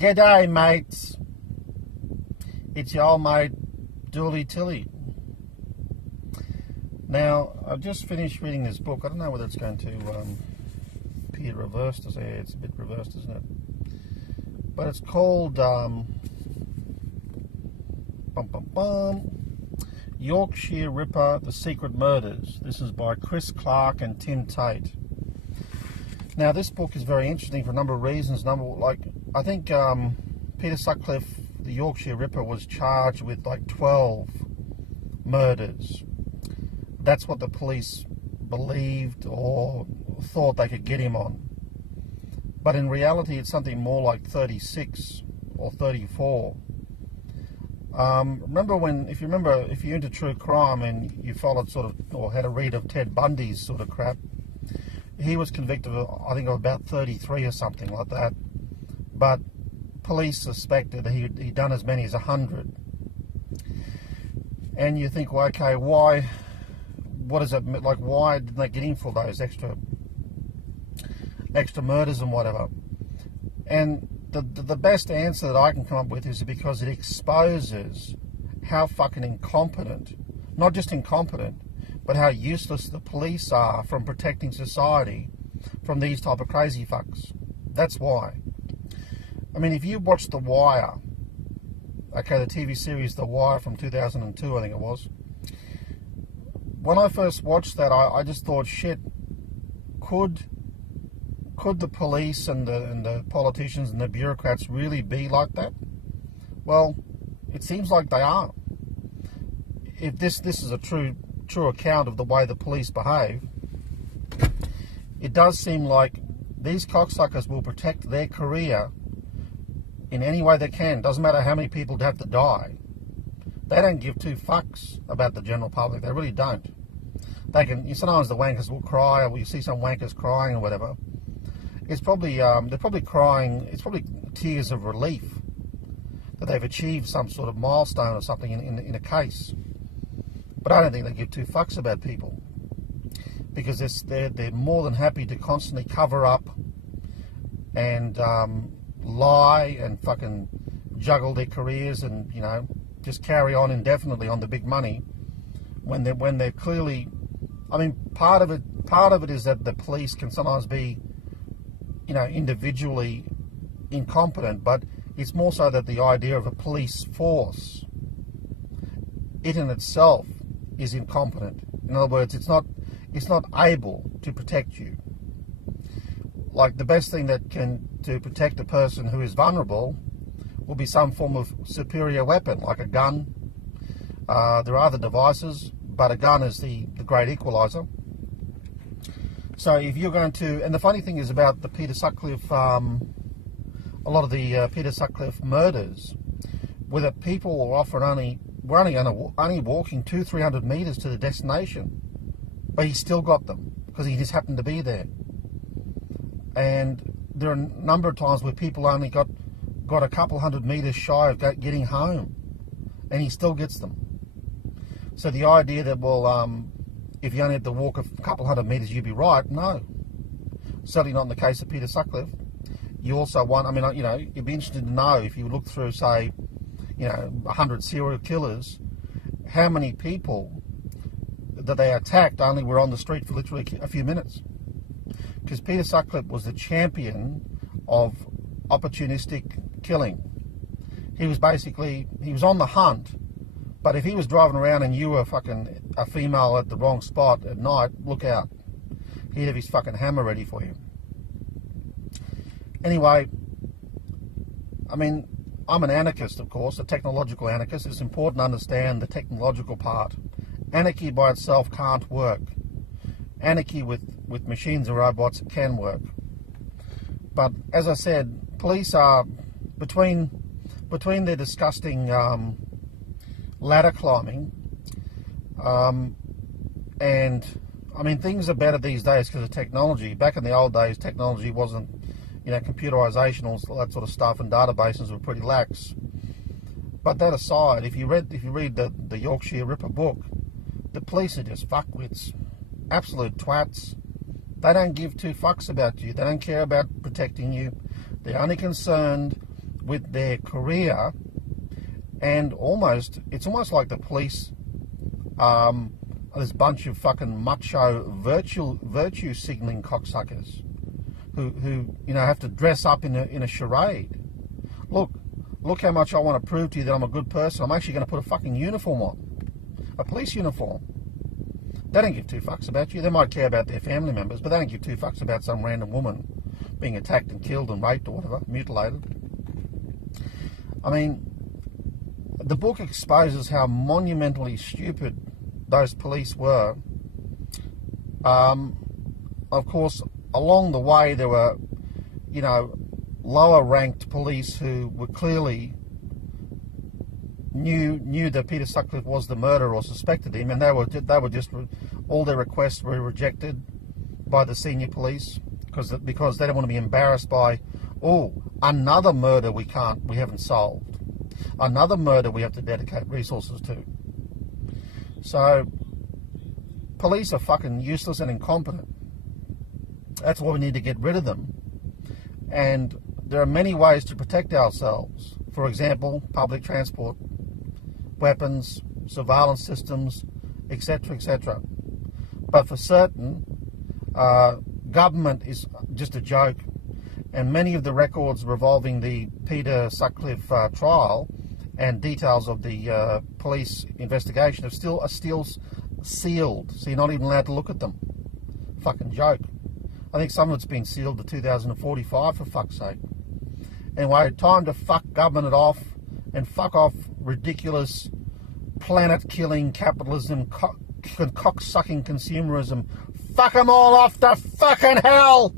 G'day, mates. It's your old mate, Dooley Tilly. Now, I've just finished reading this book. I don't know whether it's going to appear reversed. Yeah, it's a bit reversed, isn't it? But it's called Yorkshire Ripper, The Secret Murders. This is by Clark and Tim Tate. Now, this book is very interesting for a number of reasons. I think Peter Sutcliffe, the Yorkshire Ripper, was charged with 12 murders. That's what the police believed or thought they could get him on. But in reality, it's something more like 36 or 34. If you're into true crime and you followed or had a read of Ted Bundy's sort of crap, he was convicted of, I think, of about 33 or something like that. But police suspected that he'd done as many as 100. And you think, well, okay, why? What is it like? Why didn't they get him for those extra murders and whatever? And the best answer that I can come up with is because it exposes how fucking incompetent, not just incompetent, but how useless the police are from protecting society from these type of crazy fucks. That's why. I mean, if you watch The Wire, okay, the TV series The Wire from 2002, I think it was. When I first watched that, I just thought, shit, could the police and the politicians and the bureaucrats really be like that? Well, it seems like they are. If this is a true account of the way the police behave, it does seem like these cocksuckers will protect their career in any way they can. Doesn't matter how many people have to die. They don't give two fucks about the general public. They really don't. Sometimes the wankers will cry, or you see some wankers crying or whatever. It's probably they're probably crying. It's probably tears of relief that they've achieved some sort of milestone or something in a case. But I don't think they give two fucks about people, because they're more than happy to constantly cover up and lie and fucking juggle their careers and just carry on indefinitely on the big money when they're clearly. I mean, part of it is that the police can sometimes be individually incompetent, but it's more so that the idea of a police force, it in itself, is incompetent. In other words, it's not able to protect you. Like, the best thing to protect a person who is vulnerable will be some form of superior weapon, like a gun. There are other devices, but a gun is the great equalizer. So if you're going to, and the funny thing is about the Peter Sutcliffe, a lot of the Peter Sutcliffe murders, where the people were only walking 200-300 meters to the destination, but he still got them because he just happened to be there. And there are a number of times where people only got a couple hundred meters shy of getting home, and he still gets them. So the idea that, if you only had to walk a couple hundred meters, you'd be right. No. Certainly not in the case of Peter Sutcliffe. You also want, you'd be interested to know, if you look through, say, 100 serial killers, how many people that they attacked only were on the street for literally a few minutes. Because Peter Sutcliffe was the champion of opportunistic killing. He was on the hunt, but if he was driving around and you were fucking a female at the wrong spot at night, look out. He'd have his fucking hammer ready for you. Anyway, I'm an anarchist, of course, a technological anarchist. It's important to understand the technological part. Anarchy by itself can't work. Anarchy with machines and robots can work. But as I said, police are, between their disgusting ladder climbing, and things are better these days because of technology. Back in the old days, technology wasn't, computerization, all that sort of stuff, and databases were pretty lax. But that aside, if you read the Yorkshire Ripper book, the police are just fuckwits, absolute twats. They don't give two fucks about you. They don't care about protecting you. They're only concerned with their career, and it's almost like the police, this bunch of fucking macho virtue signalling cocksuckers who have to dress up in a charade. Look how much I want to prove to you that I'm a good person. I'm actually going to put a fucking uniform on, a police uniform. They don't give two fucks about you. They might care about their family members, but they don't give two fucks about some random woman being attacked and killed and raped or whatever, mutilated. I mean, the book exposes how monumentally stupid those police were. Of course, along the way there were, lower ranked police who were clearly knew that Peter Sutcliffe was the murderer or suspected him, and they were just, all their requests were rejected by the senior police because they don't want to be embarrassed by, another murder we haven't solved, another murder we have to dedicate resources to. So police are fucking useless and incompetent. That's why we need to get rid of them. And there are many ways to protect ourselves. For example, public transport, weapons, surveillance systems, etc., etc. But for certain, government is just a joke, and many of the records revolving the Peter Sutcliffe trial and details of the police investigation are still sealed, so you're not even allowed to look at them. Fucking joke. I think some of it's been sealed to 2045, for fuck's sake. Anyway, time to fuck government off and fuck off ridiculous planet-killing capitalism, cock-sucking consumerism. Fuck them all off to fucking hell!